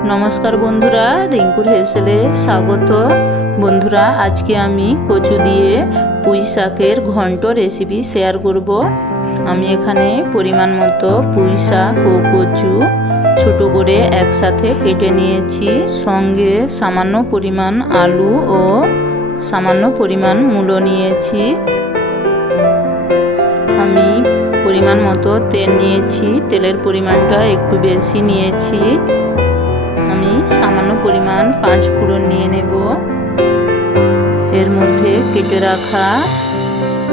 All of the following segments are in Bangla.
नमस्कार बंधुरा रिंकुर हेसेले स्वागत। बंधुरा आज के आमी कचु दिए पुई शाकेर घंट रेसिपि शेयर करब। आमी एखाने परिमाण मतो पुई शाक ओ कचु छोटो करे एक साथे केटे निয়েছি। संगे सामान्य परिमाण आलू ओ सामान्य परिमाण मूलो निয়েছি। आमी परिमाण मतो तेल निয়েছি, तेलेर परिमाणटा एकटू बेशी निয়েছি। আমি সামান্য পরিমাণ 5 ফোড়ন নিয়ে নেব। এর মধ্যে কেটে রাখা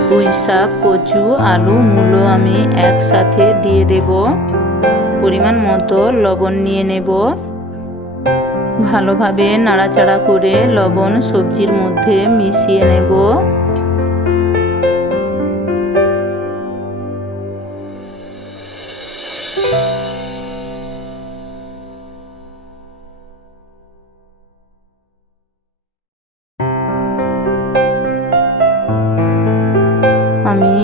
পুঁই শাক, কচু, আলু, মূলো আমি একসাথে দিয়ে দেব। পরিমাণ মতো লবণ নিয়ে নেব। ভালোভাবে নাড়াচাড়া করে লবণ সবজির মধ্যে মিশিয়ে নেব। আমি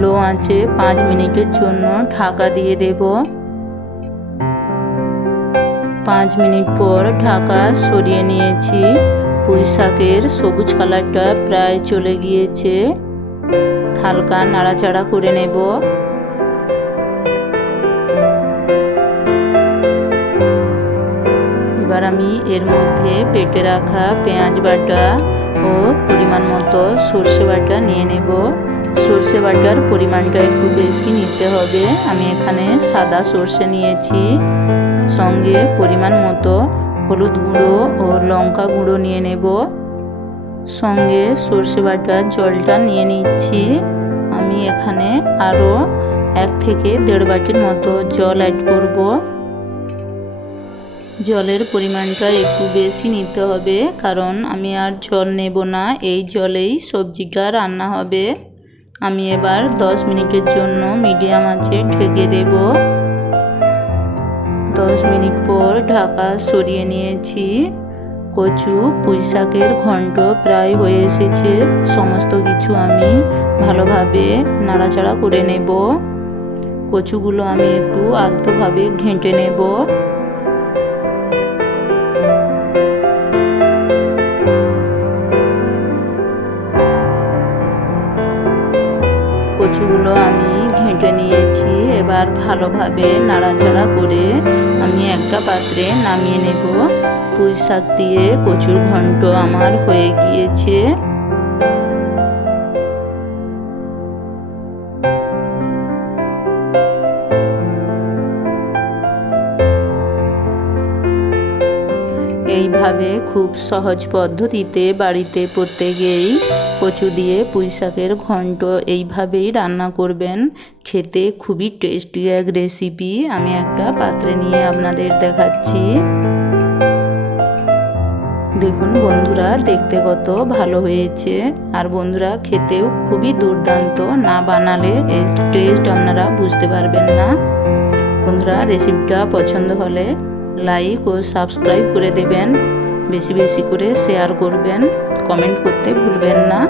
লো আঁচে 5 মিনিটের জন্য ঢাকা দিয়ে দেব। 5 মিনিট পর ঢাকা সরিয়ে নিয়েছি। পুঁই শাকের সবুজ কালারটা প্রায় চলে গিয়েছে। হালকা নাড়াচাড়া করে নেব। এবার আমি এর মধ্যে বেটে রাখা পেঁয়াজ বাটা ও পরিমাণ মতো সরষে বাটা নিয়ে নেব। সরষে বাটার পরিমাণটা একটু বেশি নিতে হবে। আমি এখানে সাদা সরষে নিয়েছি। সঙ্গে পরিমাণ মতো হলুদ গুঁড়ো ও লঙ্কা গুঁড়ো নিয়ে নেব। সঙ্গে সরষে বাটার জলটা নিয়ে নিচ্ছি। আমি এখানে আরও 1 থেকে 1.5 বাটির মতো জল অ্যাড করব। জলের পরিমাণটা একটু বেশি নিতে হবে, কারণ আমি আর জল নেব না, এই জলেই সবজিটা রান্না হবে। আমি এবার 10 মিনিটের জন্য মিডিয়াম আঁচে ঢেকে দেব। 10 মিনিট পর ঢাকা সরিয়ে নিয়েছি। কচু পুঁই শাকের ঘন্ট প্রায় হয়ে এসেছে। সমস্ত কিছু আমি ভালোভাবে নাড়াচাড়া করে নেব। কচুগুলো আমি একটু আলতোভাবে ঘেঁটে নেব। কচুগুলো আমি ঘেঁটে নিয়েছি। এবার ভালোভাবে নাড়াচাড়া করে আমি একটা পাত্রে নামিয়ে নেব। পুঁই শাক দিয়ে কচুর ঘন্ট আমার হয়ে গিয়েছে। এইভাবে খুব সহজ পদ্ধতিতে বাড়িতে প্রত্যেকেই কচু দিয়ে পুঁই শাকের ঘন্ট এইভাবেই রান্না করবেন। খেতে খুবই টেস্টি এক রেসিপি। আমি একটা পাত্রে নিয়ে আপনাদের দেখাচ্ছি। দেখুন বন্ধুরা, দেখতে কত ভালো হয়েছে, আর বন্ধুরা খেতেও খুবই দুর্দান্ত। না বানালে এর টেস্ট আপনারা বুঝতে পারবেন না। বন্ধুরা, রেসিপিটা পছন্দ হলে লাইক ও সাবস্ক্রাইব করে দেবেন। বেশি বেশি করে শেয়ার করবেন। কমেন্ট করতে ভুলবেন না।